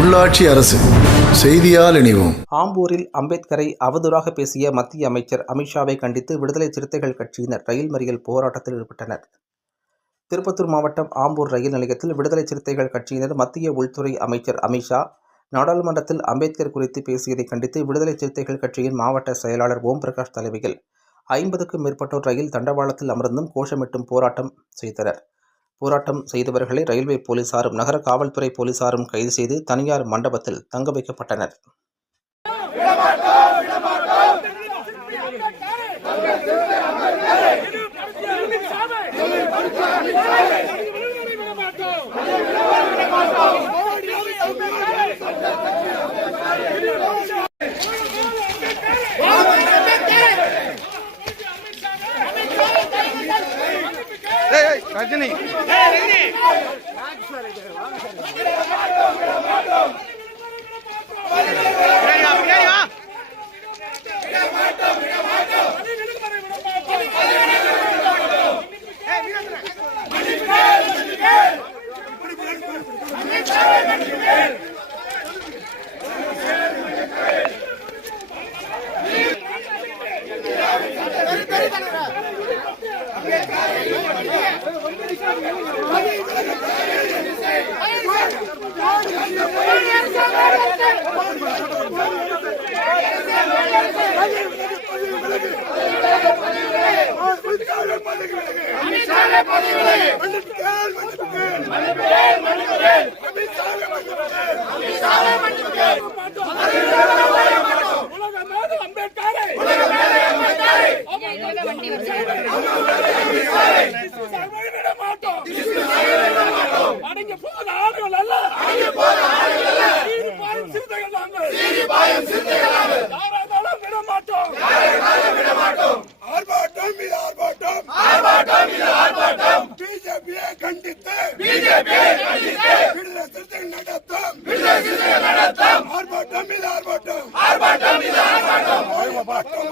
உள்ளாட்சி அரசு செய்தியால் இணைவோம். ஆம்பூரில் அம்பேத்கரை அவதூறாக பேசிய மத்திய அமைச்சர் அமித்ஷாவை கண்டித்து விடுதலை சிறுத்தைகள் கட்சியினர் ரயில் மறியல் போராட்டத்தில் ஈடுபட்டனர். திருப்பத்தூர் மாவட்டம் ஆம்பூர் ரயில் நிலையத்தில் விடுதலை சிறுத்தைகள் கட்சியினர் மத்திய உள்துறை அமைச்சர் அமித்ஷா நாடாளுமன்றத்தில் அம்பேத்கர் குறித்து பேசியதை கண்டித்து விடுதலை சிறுத்தைகள் கட்சியின் மாவட்ட செயலாளர் ஓம் பிரகாஷ் தலைமையில் ஐம்பதுக்கும் மேற்பட்டோர் ரயில் தண்டவாளத்தில் அமர்ந்தும் கோஷமிட்டும் போராட்டம் செய்தனர். போராட்டம் செய்தவர்களை ரயில்வே போலீசாரும் நகர காவல்துறை போலீசாரும் கைது செய்து தனியார் மண்டபத்தில் தங்க வைக்கப்பட்டனர். ரஜினி. உலகநாடு அம்பேத்கரை. விட மாட்டோம். அடங்கி போத ஆடுகள் அல்ல. சீறி பாயும் சிறுத்தைகள் நாங்கள். யாராலும் விட மாட்டோம். ஆர்ப்பாட்டம் மீது ஆர்ப்பாட்டம். ஆர்ப்பாட்டம் மீது ஆர்ப்பாட்டம் பிஜேபியை கண்டித்து. பிஜேபியை கண்டித்து விடுதலை நடத்தும். விடுதலை நடத்தும் ஆர்ப்பாட்டம். ஆர்ப்பாட்டம் ஆர்ப்பாட்டம் ஆர்ப்பாட்டம்.